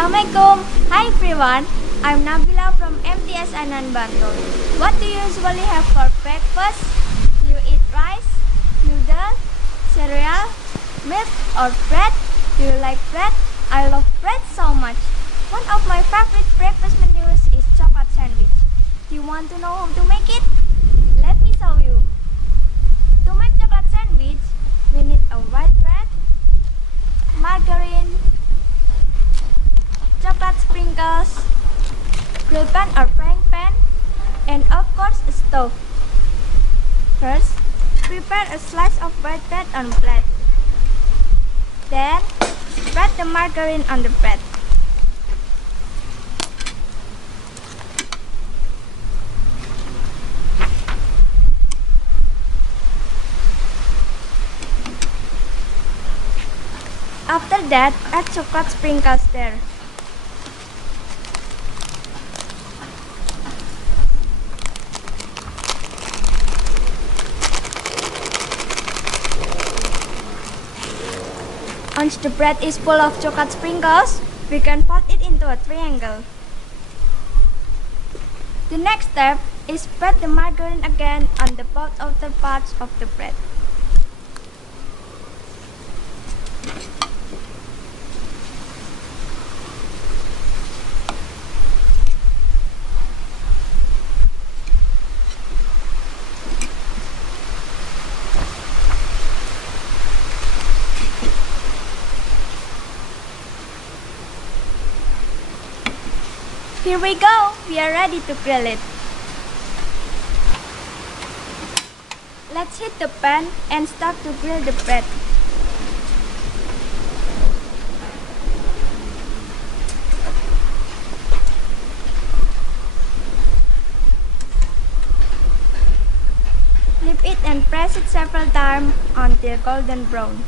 Assalamualaikum. Hi everyone. I'm Nabila from MTS Anan Bantul. What do you usually have for breakfast? Do you eat rice, noodle, cereal, milk or bread? Do you like bread? I love bread so much. One of my favorite breakfast menus is chocolate sandwich. Do you want to know how to make it? Let me show you. To make chocolate sandwich, we need a white bread, margarine, chocolate sprinkles, grill pan or frying pan, and of course a stove. First, prepare a slice of white bread on plate. Then, spread the margarine on the bread. After that, add chocolate sprinkles there. Once the bread is full of chocolate sprinkles, we can fold it into a triangle. The next step is spread the margarine again on the both outer parts of the bread. Here we go, we are ready to grill it. Let's heat the pan and start to grill the bread. Flip it and press it several times until golden brown.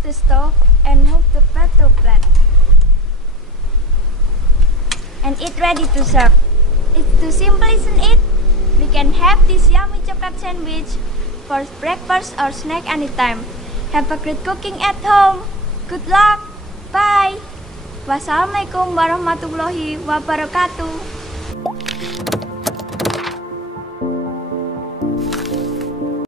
The stove and move the bread to plate. And it's ready to serve. It's too simple, isn't it? We can have this yummy chocolate sandwich for breakfast or snack anytime. Have a great cooking at home. Good luck. Bye. Wassalamualaikum warahmatullahi wabarakatuh.